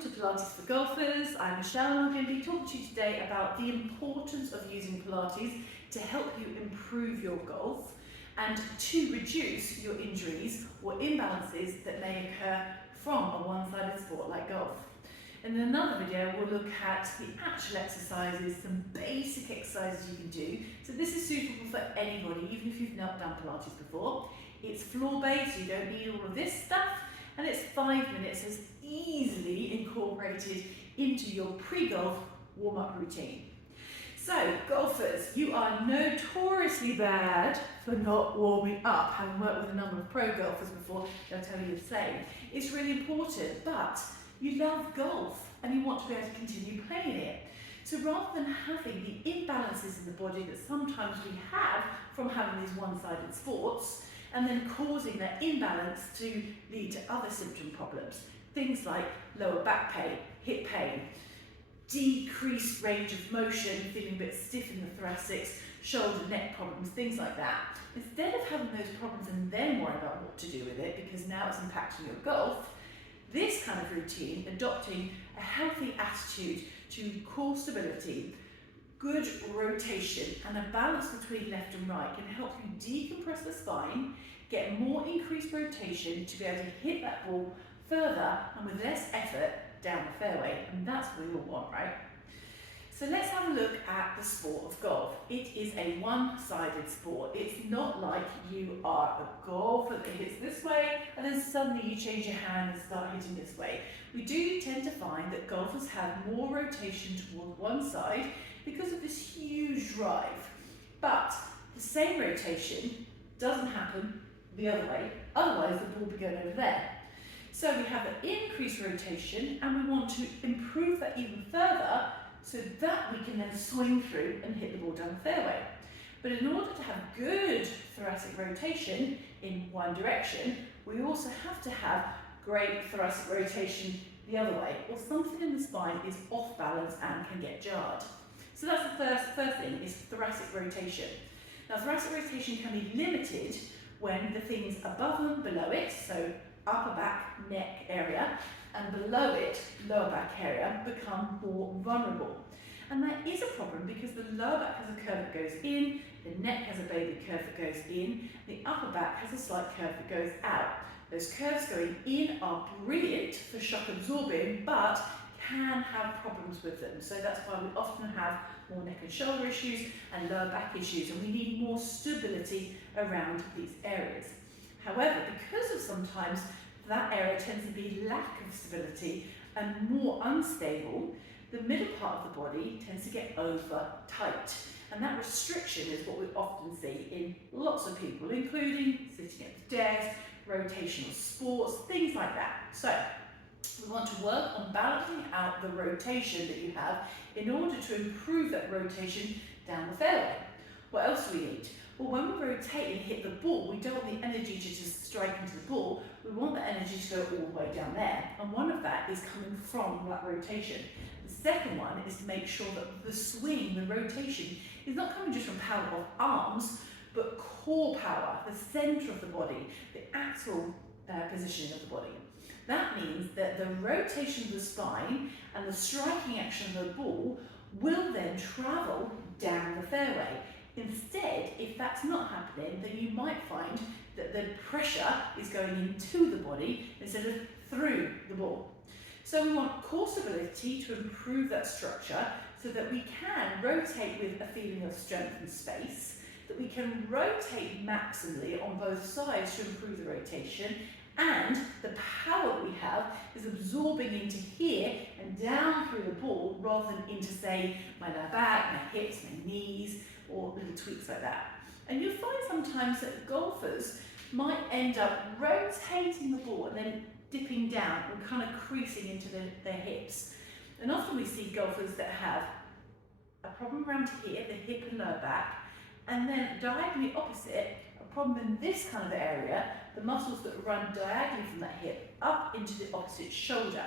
welcome to Pilates for Golfers. I'm Michelle and I'm going to be talking to you today about the importance of using Pilates to help you improve your golf and to reduce your injuries or imbalances that may occur from a one-sided sport like golf. In another video we'll look at the actual exercises, some basic exercises you can do. So this is suitable for anybody, even if you've not done Pilates before. It's floor-based, you don't need all of this stuff. And it's 5 minutes, so it's easily incorporated into your pre-golf warm-up routine. So, golfers, you are notoriously bad for not warming up. Having worked with a number of pro golfers before, they'll tell you the same. It's really important, but you love golf and you want to be able to continue playing it. So rather than having the imbalances in the body that sometimes we have from having these one-sided sports, and then causing that imbalance to lead to other symptom problems. Things like lower back pain, hip pain, decreased range of motion, feeling a bit stiff in the thoracics, shoulder, neck problems, things like that. Instead of having those problems and then worry about what to do with it, because now it's impacting your golf, this kind of routine, adopting a healthy attitude to core stability, good rotation and a balance between left and right can help you decompress the spine, get more increased rotation to be able to hit that ball further and with less effort down the fairway, and that's what we all want, right? So let's have a look at the sport of golf. It is a one-sided sport. It's not like you are a golfer that hits this way and then suddenly you change your hand and start hitting this way. We do tend to find that golfers have more rotation toward one side because of this huge drive, but the same rotation doesn't happen the other way, otherwise the ball will be going over there. So we have an increased rotation and we want to improve that even further so that we can then swing through and hit the ball down the fairway. But in order to have good thoracic rotation in one direction, we also have to have great thoracic rotation the other way, or something in the spine is off balance and can get jarred. So that's the first thing, is thoracic rotation. Now thoracic rotation can be limited when the things above and below it, so upper back, neck area, and below it, lower back area, become more vulnerable. And that is a problem because the lower back has a curve that goes in, the neck has a baby curve that goes in, the upper back has a slight curve that goes out. Those curves going in are brilliant for shock absorbing, but can have problems with them. So that's why we often have more neck and shoulder issues and lower back issues, and we need more stability around these areas. However, because of sometimes that area tends to be lack of stability and more unstable, the middle part of the body tends to get over tight. And that restriction is what we often see in lots of people, including sitting at the desk, rotational sports, things like that. So we want to work on balancing out the rotation that you have in order to improve that rotation down the fairway. What else do we need? Well, when we rotate and hit the ball, we don't want the energy to just strike into the ball. We want the energy to go all the way down there. And one of that is coming from that rotation. The second one is to make sure that the swing, the rotation, is not coming just from power of arms, but core power, the center of the body, the actual positioning of the body. That means that the rotation of the spine and the striking action of the ball will then travel down the fairway. Instead, if that's not happening, then you might find that the pressure is going into the body instead of through the ball. So we want core stability to improve that structure so that we can rotate with a feeling of strength and space, that we can rotate maximally on both sides to improve the rotation, and the power that we have is absorbing into here and down through the ball rather than into, say, my lower back, my hips, my knees, or little tweaks like that. And you'll find sometimes that golfers might end up rotating the ball and then dipping down and kind of creasing into their hips. And often we see golfers that have a problem around here, the hip and lower back, and then diagonally opposite, a problem in this kind of area, the muscles that run diagonally from that hip up into the opposite shoulder.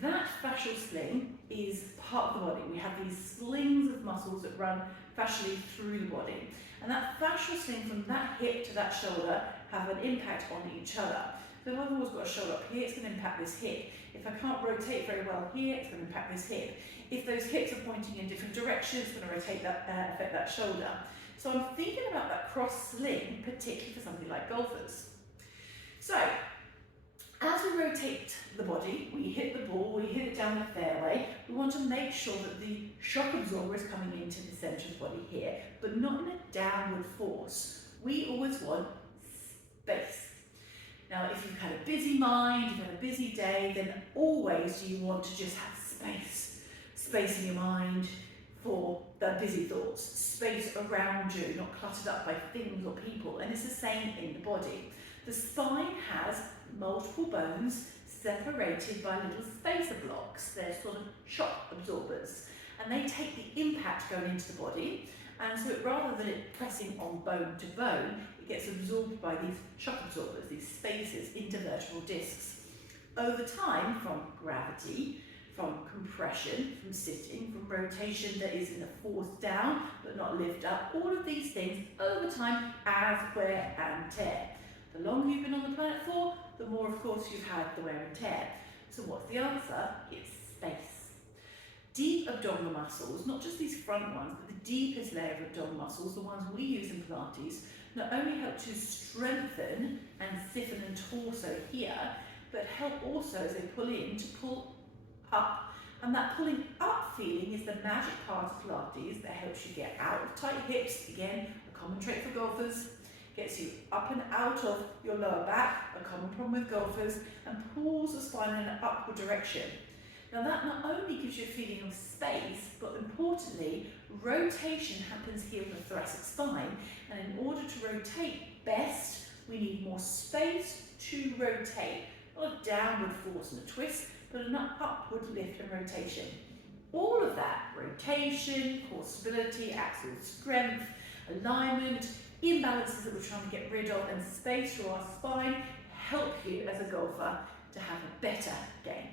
That fascial sling is part of the body. We have these slings of muscles that run fascially through the body. And that fascial sling from that hip to that shoulder have an impact on each other. So if I've always got a shoulder up here, it's going to impact this hip. If I can't rotate very well here, it's going to impact this hip. If those hips are pointing in different directions, it's going to rotate that, affect that shoulder. So I'm thinking about that cross sling, particularly for somebody like golfers. So, as we rotate the body, we hit the ball, we hit it down the fairway, we want to make sure that the shock absorber is coming into the centre of the body here, but not in a downward force. We always want space. Now, if you've had a busy mind, you've had a busy day, then always you want to just have space. Space in your mind for the busy thoughts, space around you, not cluttered up by things or people, and it's the same in the body. The spine has multiple bones separated by little spacer blocks. They're sort of shock absorbers, and they take the impact going into the body, and so rather than it pressing on bone to bone, it gets absorbed by these shock absorbers, these spacers, intervertebral discs. Over time, from gravity, from compression, from sitting, from rotation that is in a force down but not lift up, all of these things over time add wear and tear. The longer you've been on the planet for, the more of course you've had the wear and tear. So what's the answer? It's space. Deep abdominal muscles, not just these front ones, but the deepest layer of abdominal muscles, the ones we use in Pilates, not only help to strengthen and stiffen and torso here, but help also as they pull in to pull up. And that pulling up feeling is the magic part of Pilates that helps you get out of tight hips, again, a common trait for golfers, gets you up and out of your lower back, a common problem with golfers, and pulls the spine in an upward direction. Now that not only gives you a feeling of space, but importantly, rotation happens here in the thoracic spine, and in order to rotate best, we need more space to rotate. Not a downward force and a twist, but an upward lift and rotation. All of that, rotation, core stability, axial strength, alignment, imbalances that we're trying to get rid of, and space through our spine help you as a golfer to have a better game.